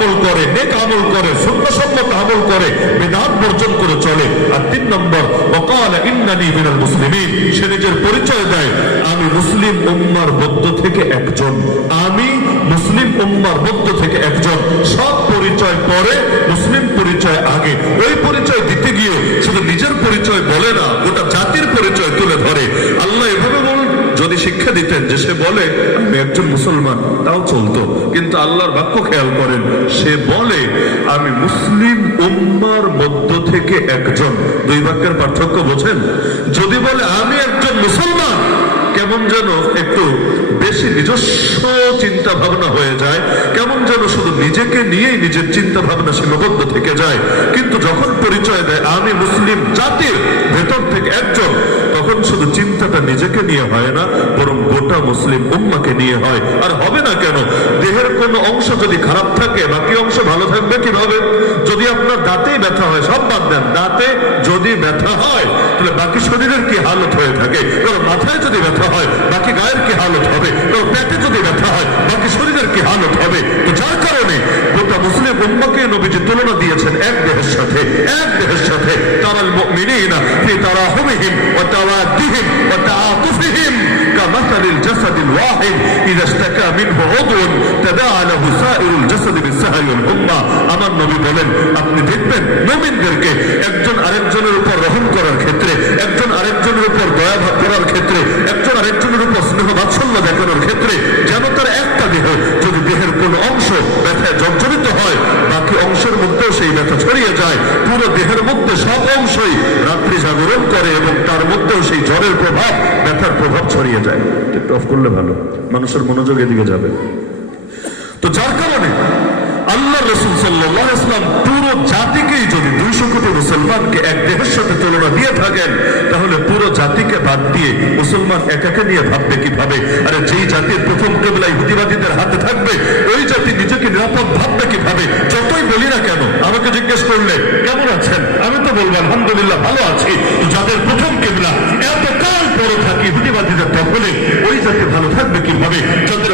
আমল করে, নেক আমল করে, সুন্নাহসম্মত আমল করে, বিদআত বর্জন করে চলে। আর 3 নম্বর, ওয়াকালা ইন্নানি মিনাল মুসলিমিন, সে নিজের পরিচয় দেয় আমি মুসলিম উম্মার মধ্য থেকে একজন, আমি মুসলিম উম্মার মধ্য থেকে একজন। সব পরিচয় পরে, মুসলিম পরিচয় আগে। ওই পরিচয় দিতে গিয়ে শুধু নিজের পরিচয় বলে না, গোটা জাতির পরিচয় তুলে ধরে। আল্লাহ এভাবে বলেন, যদি শিক্ষা দিতেন যে সে বলে আমি একজন মুসলমান, তাও চলতো, কিন্তু আল্লাহর বাক্য খেয়াল করেন, সে বলে আমি মুসলিম উম্মার মধ্য থেকে একজন। দুই বাক্যের পার্থক্য বোঝেন? যদি বলে আমি একজন মুসলমান, কেমন যেন একটু বেশি নিজস্ব চিন্তা ভাবনা হয়ে যায়, কেমন যেন শুধু নিজেকে নিয়েই নিজের চিন্তা ভাবনা সীমাবদ্ধ থেকে যায়। কিন্তু যখন পরিচয় দেয় আমি মুসলিম জাতির ভেতর থেকে একজন, তখন শুধু চিন্তাটা নিজেকে নিয়ে হয় না, বরং গোটা মুসলিম উম্মাকে নিয়ে হয়। আর হবে না কেন? দেহের কোন অংশ যদি খারাপ থাকে, বাকি অংশ ভালো থাকবে কিভাবে? যদি আপনার দাঁতেই ব্যথা হয়, সব বাদ দেন, দাঁতে যদি ব্যথা হয় তাহলে বাকি শরীরের কি হালত হয়ে থাকে? কারণ মাথায় যদি ব্যথা হয়, বাকি গায়ের কি হালত হবে? কারণ পেটে যদি ব্যথা হয়, বাকি শরীরের কি হালত হবে? তো যার কারণে গোটা মুসলিম উম্মাকে নবীজি তুলনা দিয়েছেন এক দেহের সাথে, এক দেহের সাথে। তারাল মুমিনিনা ফি তারাহুমিহিম ওয়া তাওয়াদ্দিহিম ওয়া তাআতুফিহিম কামাসালিল জাসাদিল ওয়াহিদ ইযা ইশতাকা মিনহু উদউন তাদাআ লাহু সাইরুল জাসাদ বিসসাহরি ওয়াল হুম্মা। আমার নবী বলেন, আপনি দেখবেন মুমিনদেরকে একজন আরেকজনের উপর রহম করার ক্ষেত্রে, একজন আরেকজনের উপর দয়া করার ক্ষেত্রে, একজন আরেকজনের উপর স্নেহ বাৎসল্য দেখানোর ক্ষেত্রে, যেন তার একটা দেহ যদি দেহের কোন অংশ ব্যথায় জর্জরিত হয়, বাকি অংশের মধ্যেও সেই ব্যথা ছড়িয়ে যায়। পুরো দেহের মধ্যে সব অংশই রাত্রি জাগরণ করে এবং তার মধ্যেও সেই জ্বরের প্রভাব, ব্যথার প্রভাব ছড়িয়ে যায়। একটু অফ করলে ভালো, মানুষের মনোযোগ এদিকে যাবে। তো যার কারণে আল্লাহ রাসূল সাল্লাল্লাহু আলাইহি ওয়াসাল্লাম পুরো জাতিকেই যদি 200 কোটি মুসলমানকে এক দেহের সাথে তুলনা দিয়ে থাকেন, তাহলে পুরো জাতিকে বাদ দিয়ে মুসলমান একাকে নিয়ে ভাববে কিভাবে? আরে যেই জাতির প্রথম কিবলা ইহুদিবাদীদের হাতে থাকবে, ওই জাতি নিজেকে নিরাপদ ভাববে কিভাবে? যতই বলি না কেন, আমাকে জিজ্ঞেস করলে কেমন আছেন, আমি তো বলবো আলহামদুলিল্লাহ ভালো আছি। তো যাদের প্রথম কিবলা এত কাল পরে থাকি ইহুদিবাদীদের, তাহলে ওই জাতি ভালো থাকবে কিভাবে? যাদের